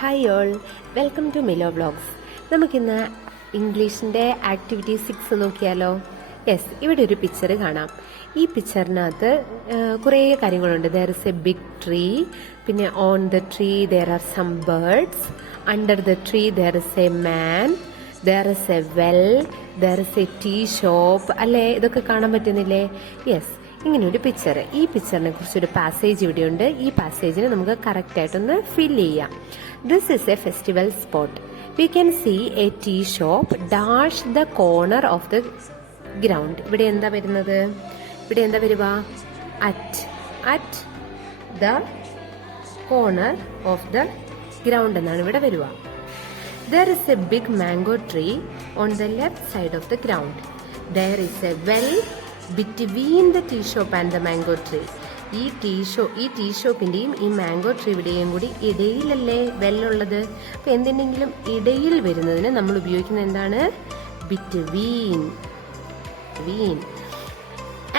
Hi all, welcome to Milo vlogs. നമുക്കിന്ന് ഇംഗ്ലീഷിൻ്റെ activity 6 നോക്കിയാലോ? യെസ്, ഇവിടെ ഒരു പിക്ചർ കാണാം. ഈ പിക്ചറിനകത്ത് കുറേ കാര്യങ്ങളുണ്ട്. There is a big tree, പിന്നെ on the tree there are some birds, under the tree there is a man, there is a well, there is a tea shop. അല്ലേ, ഇതൊക്കെ കാണാൻ പറ്റുന്നില്ലേ? യെസ്, ഇങ്ങനെ ഒരു പിക്ചർ. ഈ പിക്ചറിനെ കുറിച്ചൊരു പാസേജ് ഇവിടെയുണ്ട്. ഈ പാസേജിന് നമുക്ക് കറക്റ്റായിട്ടൊന്ന് ഫില്ല് ചെയ്യാം. This is a festival spot. We can see a tea shop dash the corner of the ground. ഇവിടെ എന്താ വരുന്നത്? ഇവിടെ എന്താ വരുക? at the corner of the ground എന്നാണ് ഇവിടെ വരുക. There is a big mango tree on the left side of the ground. There is a well between the tea shop and the mango tree. ഈ tea ഷോപ്പിന്റെയും ഈ mango ട്രീയുടെയും കൂടി ഇടയിലല്ലേ വെല്ലുള്ളത്. അപ്പൊ എന്തിനെങ്കിലും ഇടയിൽ വരുന്നതിന് നമ്മൾ ഉപയോഗിക്കുന്ന എന്താണ്? Between.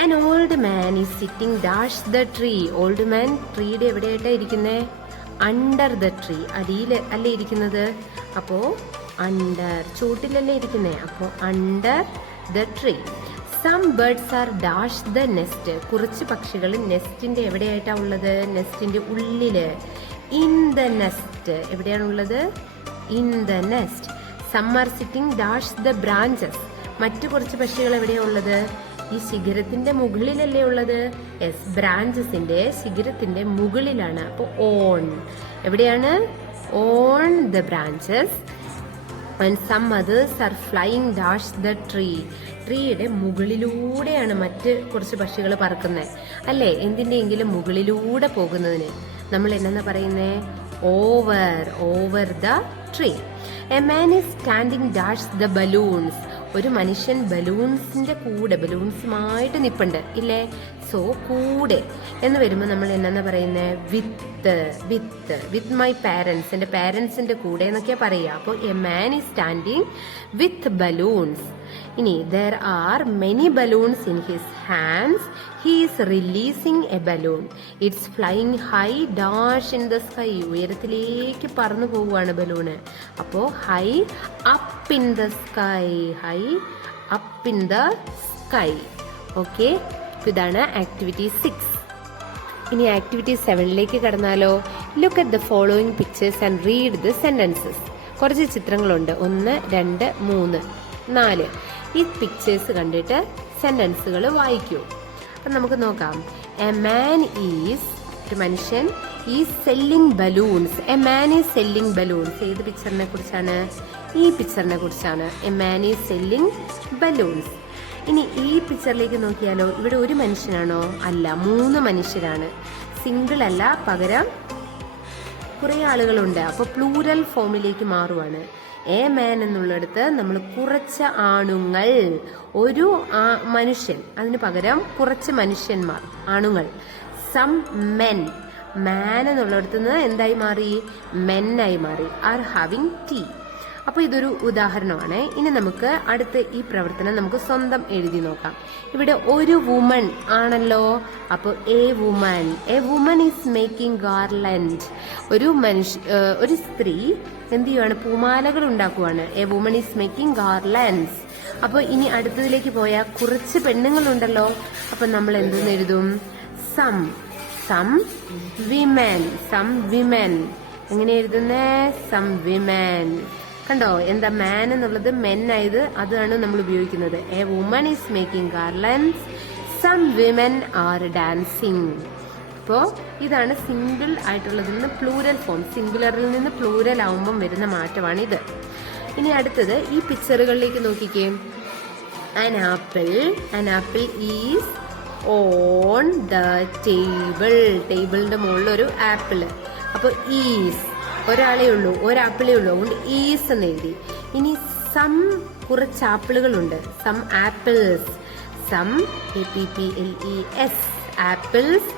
An old man is sitting dash the tree. Old man ട്രീയുടെ എവിടെയായിട്ടാ ഇരിക്കുന്നേ? അണ്ടർ ദ ട്രീ, അടിയിൽ അല്ലേ ഇരിക്കുന്നത്. അപ്പോ അണ്ടർ, ചൂട്ടിലല്ലേ ഇരിക്കുന്നേ. അപ്പോ under the tree. Some birds are dash the nest. കുറച്ച് പക്ഷികൾ നെസ്റ്റിന്റെ എവിടെയായിട്ടാ ഉള്ളത്? നെസ്റ്റിന്റെ ഉള്ളില്. In the nest. എവിടെയാണുള്ളത്? In the nest. Some are sitting dash the branches. മറ്റു കുറച്ച് പക്ഷികൾ എവിടെയാ ഉള്ളത്? ഈ ശിഖരത്തിന്റെ മുകളിലല്ലേ ഉള്ളത്? യെസ്, ബ്രാഞ്ചസിന്റെ ശിഖരത്തിന്റെ മുകളിലാണ്. അപ്പൊ ഓൺ എവിടെയാണ്? On the branches. And some others are flying dash the tree. ട്രീയുടെ മുകളിലൂടെയാണ് മറ്റ് കുറച്ച് പക്ഷികൾ പറക്കുന്നത്. അല്ലേ, എന്തിന്റെയെങ്കിലും മുകളിലൂടെ പോകുന്നതിന് നമ്മൾ എന്നാ പറയുന്നേ? Over the tree. A man is standing dash the balloons. ഒരു മനുഷ്യൻ ബലൂൺസുമായിട്ട് നിപ്പുണ്ട് ഇല്ലേ. സോ കൂടെ എന്ന് വരുമ്പോൾ നമ്മൾ എന്നാ പറയുന്നത്? With my parents. എന്റെ പാരൻസിന്റെ കൂടെ എന്നൊക്കെയാ പറയുക. അപ്പോൾ a man is standing with balloons. ഇനി there are many balloons in his hands. He is releasing a balloon. It's flying high dash in the sky. ഉയരത്തിലേക്ക് പറന്നു പോവുകയാണ് ബലൂണ്. അപ്പോ high up in the sky. Okay, ഇതാണ് activity 6. ഇനി activity 7ലേക്ക് കടന്നാലോ? Look at the following pictures and read the sentences. കുറച്ച് ചിത്രങ്ങളുണ്ട്. 1, 2, 3, 4. ഈ പിക്ചേഴ്സ് കണ്ടിട്ട് സെന്റൻസുകൾ വായിക്കൂ. അപ്പൊ നമുക്ക് നോക്കാം. എ മാൻ ഈസ്, ഒരു മനുഷ്യൻ, is selling balloons. A man is selling balloons. ഏത് പിക്ചറിനെ കുറിച്ചാണ്? ഈ പിക്ചറിനെ കുറിച്ചാണ്. A man is selling balloons. ഇനി ഈ പിക്ചറിലേക്ക് നോക്കിയാലോ? ഇവിടെ ഒരു മനുഷ്യനാണോ? അല്ല, 3 മനുഷ്യരാണ്. സിംഗിൾ അല്ല, പകരം കുറെ ആളുകളുണ്ട്. അപ്പൊ പ്ലൂരൽ ഫോമിലേക്ക് മാറുവാണ്. എ മാൻ എന്നുള്ളിടത്ത് നമ്മൾ കുറച്ച് ആണുങ്ങൾ, ഒരു മനുഷ്യൻ, അതിന് പകരം കുറച്ച് മനുഷ്യന്മാർ, ആണുങ്ങൾ. Some men. മാൻ എന്നുള്ളിടത്ത് നിന്ന് എന്തായി മാറി? മെന്നായി മാറി. Are having tea. അപ്പൊ ഇതൊരു ഉദാഹരണമാണ്. ഇനി നമുക്ക് അടുത്ത ഈ പ്രവർത്തനം നമുക്ക് സ്വന്തം എഴുതി നോക്കാം. ഇവിടെ ഒരു വുമൺ ആണല്ലോ. അപ്പൊ a woman is making garland. ഒരു സ്ത്രീ എന്ത് ചെയ്യുവാണ്? പൂമാലകൾ ഉണ്ടാക്കുവാണ്. A woman is making garlands. അപ്പൊ ഇനി അടുത്തതിലേക്ക് പോയാൽ കുറച്ച് പെണ്ണുങ്ങളുണ്ടല്ലോ. അപ്പൊ നമ്മൾ എന്തെന്ന് എഴുതും? Some women. എങ്ങനെ എഴുതുന്നേ? Some women. കണ്ടോ, എന്താ മാൻ എന്നുള്ളത് മെൻ ആയത്, അതാണ് നമ്മൾ ഉപയോഗിക്കുന്നത്. A woman is making garlands. Some women are dancing. അപ്പോ ഇതാണ് സിംഗിൾ ആയിട്ടുള്ളതിൽ നിന്ന് പ്ലൂരൽ ഫോം, സിംഗുലറിൽ നിന്ന് പ്ലൂരൽ ആവുമ്പം വരുന്ന മാറ്റമാണ് ഇത്. ഇനി അടുത്തത് ഈ പിക്ചറുകളിലേക്ക് നോക്കിക്കേ. an apple is on the table. ടേബിളിന്റെ മുകളിൽ ഒരു ആപ്പിള്. അപ്പൊ ഈസ്, ഒരാളേ ഉള്ളൂ, ഒരാപ്പിളേ ഉള്ളൂ, അതുകൊണ്ട് ഈസ് എന്ന് എഴുതി. ഇനി സം, കുറച്ച് ആപ്പിളുകളുണ്ട്. Some apples. Apples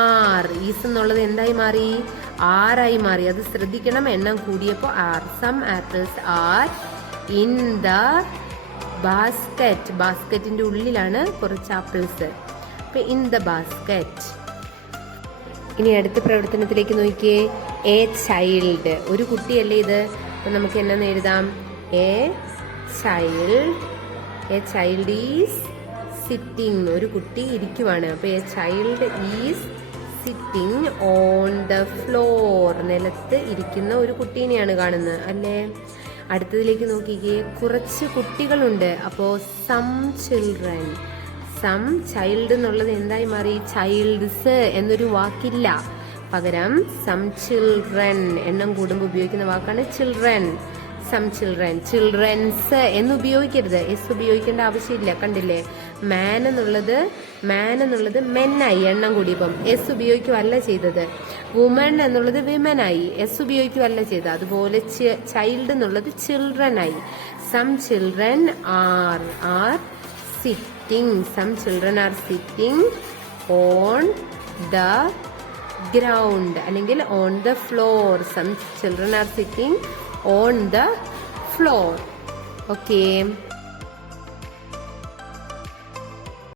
are. Is എന്നുള്ളത് എന്തായി മാറി? ആറായി മാറി. അത് ശ്രദ്ധിക്കണം, എണ്ണം കൂടിയപ്പോ are. Some apples are in the basket. ബാസ്കറ്റിന്റെ ഉള്ളിലാണ് കുറച്ച് ആപ്പിൾസ്. In the basket. ഇനി അടുത്ത പ്രവർത്തനത്തിലേക്ക് നോക്കിയേ. എ ചൈൽഡ്, ഒരു കുട്ടിയല്ലേ ഇത്. അപ്പം നമുക്ക് എന്നാന്ന് എഴുതാം? എ ചൈൽഡ് ഈസ് സിറ്റിംഗ്, ഒരു കുട്ടി ഇരിക്കുവാണ്. അപ്പൊ A child is sitting on the floor, നിലത്ത് ഇരിക്കുന്ന ഒരു കുട്ടീനെയാണ് കാണുന്നത് അല്ലേ. അടുത്തതിലേക്ക് നോക്കിക്കേ. കുറച്ച് കുട്ടികളുണ്ട്. അപ്പോ സം ചിൽഡ്രൻ, സം ചൈൽഡ് എന്നുള്ളത് എന്തായി മാറി? ചൈൽഡ്സ് എന്നൊരു വാക്കില്ല, പകരം സം ചിൽഡ്രൻ, എണ്ണം കൂടുമ്പോൾ ഉപയോഗിക്കുന്ന വാക്കാണ് ചിൽഡ്രൻ. സം ചിൽഡ്രൻ, ചിൽഡ്രൻസ് എന്ന് ഉപയോഗിക്കരുത്, എസ് ഉപയോഗിക്കേണ്ട ആവശ്യമില്ല. കണ്ടില്ലേ, മാൻ എന്നുള്ളത് മെന്നായി, എണ്ണം കൂടിയപ്പം എസ് ഉപയോഗിക്കുകയല്ല ചെയ്തത്. വുമൺ എന്നുള്ളത് വിമനായി, എസ് ഉപയോഗിക്കുകയല്ല ചെയ്തത്. അതുപോലെ ചൈൽഡ് എന്നുള്ളത് ചിൽഡ്രൻ ആയി. Some children are sitting, some children are sitting on the ground അല്ലെങ്കിൽ on the floor. Some children are sitting on the floor. Okay.